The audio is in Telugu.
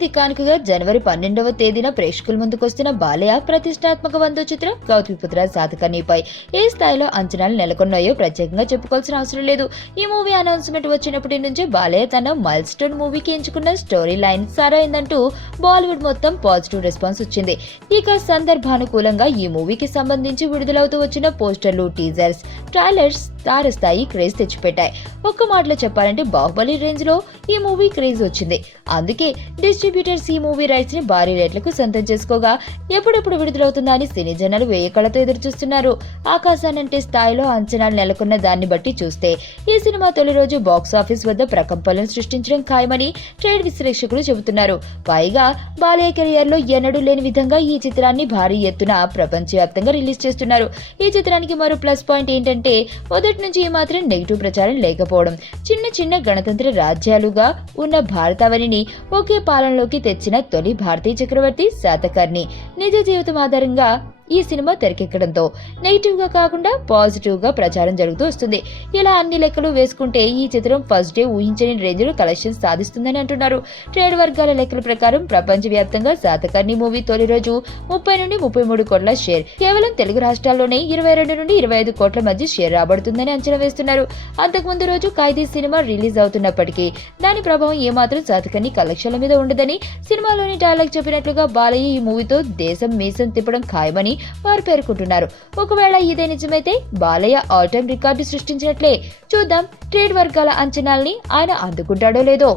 సంక్రాంతి కానుకగా జనవరి 12వ తేదీన ప్రేక్షకుల ముందుకొస్తున్న బాలయ్య ప్రతిష్టాత్మక 100వ చిత్రం గౌతమిపుత్ర శాతకర్ణిపై ఏ స్థాయిలో అంచనాలు నెలకొన్నాయో ప్రత్యేకంగా చెప్పుకోవాల్సిన అవసరం లేదు. ఈ మూవీ అనౌన్స్మెంట్ వచ్చినప్పటి నుంచి బాలయ్య తన మైల్ స్టోన్ మూవీకి ఎంచుకున్న స్టోరీ లైన్ సరైందంటూ బాలీవుడ్ మొత్తం పాజిటివ్ రెస్పాన్స్ వచ్చింది. ఇక సందర్భానుకూలంగా ఈ మూవీకి సంబంధించి విడుదలవుతూ వచ్చిన పోస్టర్లు, టీజర్స్, ట్రైలర్స్ తారస్థాయి క్రేజ్ తెచ్చిపెట్టాయి. ఒక్క మాటలో చెప్పాలంటే బాహుబలి రేంజ్ లో ఈ మూవీ క్రేజ్ వచ్చింది. అందుకే డిస్ట్రిబ్యూటర్స్ ఈ మూవీ రైట్స్ ని భారీ రేట్లకు సొంతం చేసుకోగా ఎప్పుడెప్పుడు విడుదలవుతుందా అని సినీ జనాలు వేయకళతో ఎదురుచూస్తున్నారు. ఆకాశానంటే స్థాయిలో అంచనాలు నెలకొన్న దాన్ని బట్టి చూస్తే ఈ సినిమా తొలి రోజు బాక్సాఫీస్ వద్ద ప్రకంపనలు సృష్టించడం ఖాయమని ట్రేడ్ విశ్లేషకులు చెబుతున్నారు. పైగా బాలయ్య కెరియర్ లో ఎన్నడూ లేని విధంగా ఈ చిత్రాన్ని భారీ ఎత్తున ప్రపంచవ్యాప్తంగా రిలీజ్ చేస్తున్నారు. ఈ చిత్రానికి మరో ప్లస్ పాయింట్ ఏంటంటే మొదటి నుంచి ఏమాత్రం నెగిటివ్ ప్రచారం లేకపోవడం. చిన్న చిన్న గణతంత్ర రాజ్యాలుగా ఉన్న భారతావనిని ఒకే పాలనలోకి తెచ్చిన తొలి భారతీయ చక్రవర్తి శాతకర్ణి నిజ జీవితం ఆధారంగా ఈ సినిమా తెరకెక్కడంతో నెగిటివ్ గా కాకుండా పాజిటివ్ గా ప్రచారం జరుగుతూ వస్తుంది. ఇలా అన్ని లెక్కలు వేసుకుంటే ఈ చిత్రం ఫస్ట్ డే ఊహించని రేంజ్ లో కలెక్షన్స్ సాధిస్తుందని అంటున్నారు. ట్రేడ్ వర్గాల లెక్కల ప్రకారం ప్రపంచవ్యాప్తంగా శాతకర్ణి మూవీ తొలి రోజు 30 నుండి 33 కోట్ల షేర్, కేవలం తెలుగు రాష్ట్రాల్లోనే 22 నుండి 25 కోట్ల మధ్య షేర్ రాబడుతుందని అంచనా వేస్తున్నారు. అంతకుముందు రోజు ఖైదీ సినిమా రిలీజ్ అవుతున్నప్పటికీ దాని ప్రభావం ఏమాత్రం శాతకర్ణి కలెక్షన్ల మీద ఉండదని సినిమాలోని డైలాగ్ చెప్పినట్లుగా బాలయ్య ఈ మూవీతో దేశం మీసం తిప్పడం ఖాయమని వారు పేర్కొంటున్నారు. ఒకవేళ ఇదే నిజమైతే బాలయ్య ఆల్ టైమ్ రికార్డు సృష్టించినట్లే. చూద్దాం ట్రేడ్ వర్గాల అంచనాల్ని ఆయన అందుకుంటాడో లేదో.